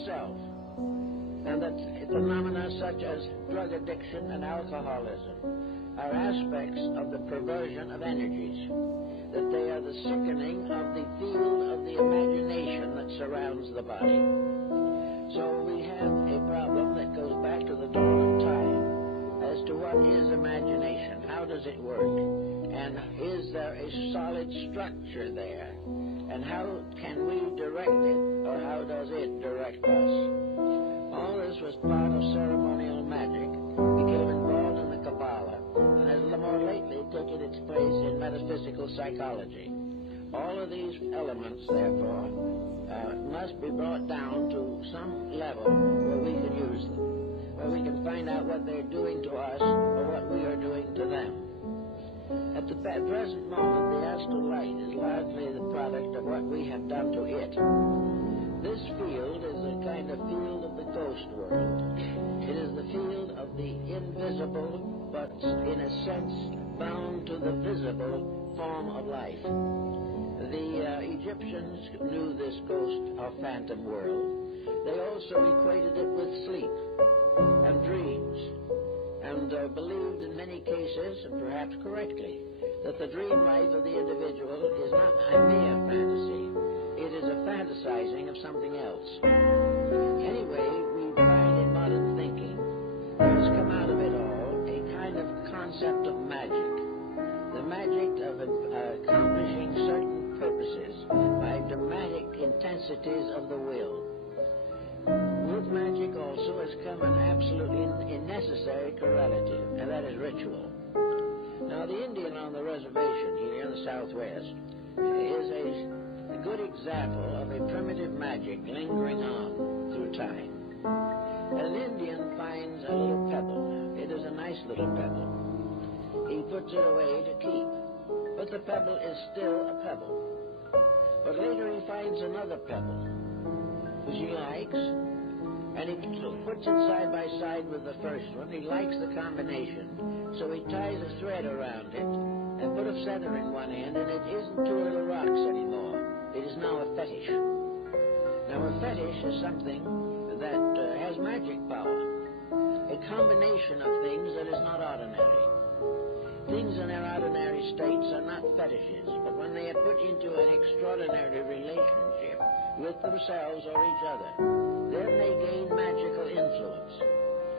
itself, and that phenomena such as drug addiction and alcoholism are aspects of the perversion of energies, that they are the sickening of the field of the imagination that surrounds the body. So we have a problem that goes back to the dawn of time as to what is imagination, how does it work, and is there a solid structure there, and how can we direct it, or how does it direct us? All this was part of ceremonial magic, became involved in the Kabbalah, and has more lately taken its place in metaphysical psychology. All of these elements, therefore, must be brought down to some level where we can use them, where we can find out what they're doing to us or what we are doing to them. At the present moment, the astral light is largely the product of what we have done to it. This field is a kind of field of the ghost world. It is the field of the invisible, but in a sense bound to the visible form of life. The Egyptians knew this ghost or phantom world. They also equated it with sleep and dreams, and believed in many cases, and perhaps correctly, that the dream life of the individual is not a mere fantasy. It is a fantasizing of something else. Anyway, we find in modern thinking there has come out of it all a kind of concept of magic. The magic of accomplishing certain purposes by dramatic intensities of the will. With magic also has come an absolutely necessary correlative, and that is ritual. Now, the Indian on the reservation here in the Southwest is a good example of a primitive magic lingering on through time. An Indian finds a little pebble. It is a nice little pebble. He puts it away to keep, but the pebble is still a pebble. But later he finds another pebble, which he likes, and he puts it side by side with the first one. He likes the combination, so he ties a thread around it and put a feather in one end, and it isn't two little rocks anymore. It is now a fetish. Now, a fetish is something that has magic power, a combination of things that is not ordinary. Things in their ordinary states are not fetishes, but when they are put into an extraordinary relationship with themselves or each other, then they gain magical influence.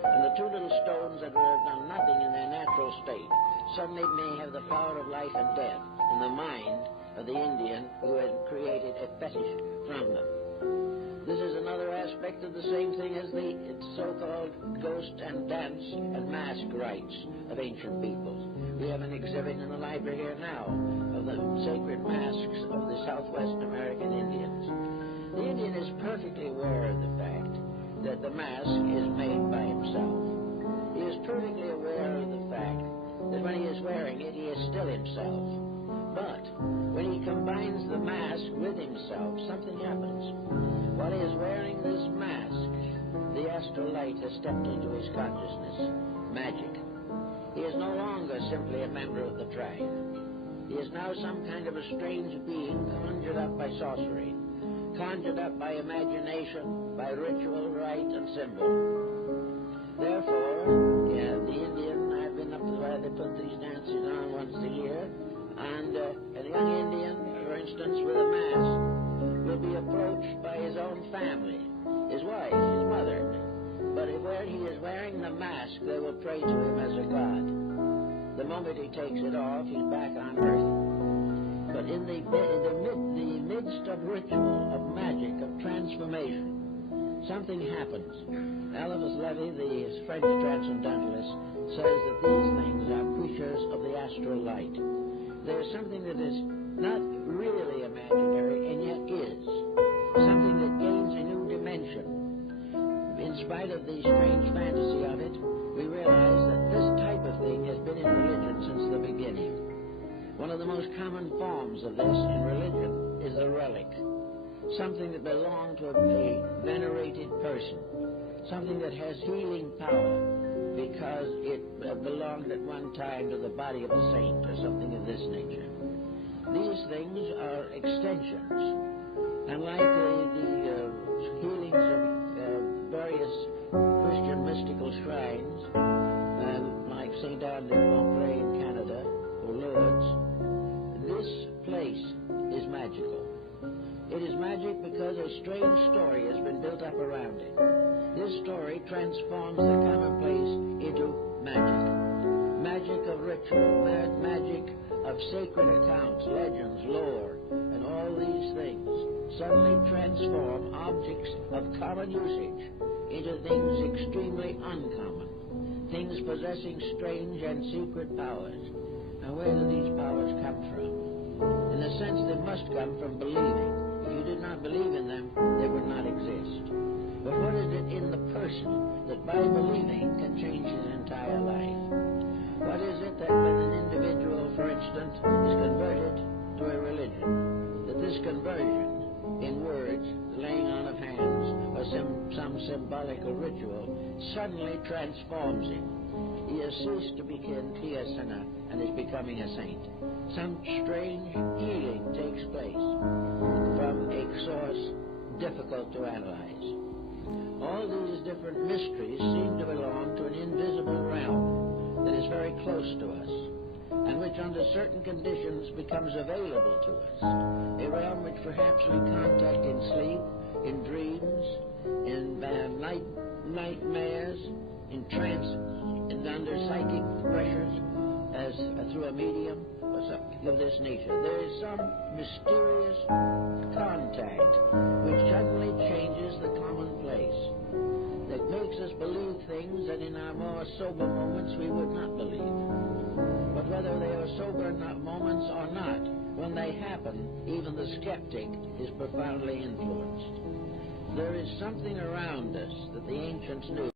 And the two little stones that would have done nothing in their natural state suddenly may have the power of life and death in the mind of the Indian who had created a fetish from them. This is another aspect of the same thing as the so-called ghost and dance and mask rites of ancient peoples. We have an exhibit in the library here now of the sacred masks of the Southwest American Indians. The Indian is perfectly aware of the fact that the mask is made by himself. He is perfectly aware of the fact that when he is wearing it, he is still himself. But when he combines the mask with himself, something happens. While he is wearing this mask, the astral light has stepped into his consciousness. Magic. He is no longer simply a member of the tribe. He is now some kind of a strange being conjured up by sorcery, conjured up by imagination, by ritual, rite, and symbol. Therefore, the Indian, I've been up to where they put these dances on once a year, and a young Indian, for instance, with a mask, will be approached by his own family, his wife, his mother. But where he is wearing the mask, they will pray to him as a god. The moment he takes it off, he's back on earth. But in the midst of ritual, of magic, of transformation, something happens. Eliphas Levi, the French transcendentalist, says that these things are creatures of the astral light. There's something that is not really imaginary, and yet is. Something that gains a new dimension. In spite of the strange fantasy of it, we realize that this type of thing has been in religion since the beginning. One of the most common forms of this in religion is a relic. Something that belonged to a venerated person. Something that has healing power because it belonged at one time to the body of a saint or something of this nature. These things are extensions. And like the healings of This story transforms the commonplace into magic. Magic of ritual, magic of sacred accounts, legends, lore, and all these things suddenly transform objects of common usage into things extremely uncommon, things possessing strange and secret powers. Now, where do these powers come from? In a sense, they must come from believing. If you did not believe in them, they would not exist. But what is it in the person that by believing can change his entire life? What is it that when an individual, for instance, is converted to a religion, that this conversion, in words, laying on of hands, or some symbolical ritual, suddenly transforms him? He has ceased to be a sinner and is becoming a saint. Some strange healing takes place from a source difficult to analyze. All these different mysteries seem to belong to an invisible realm that is very close to us, and which under certain conditions becomes available to us. A realm which perhaps we contact in sleep, in dreams, in nightmares, in trances, and under psychic pressures, as through a medium or something of this nature. There is some mysterious contact which suddenly changes the commonplace, that makes us believe things that in our more sober moments we would not believe. But whether they are sober moments or not, when they happen, even the skeptic is profoundly influenced. There is something around us that the ancients knew.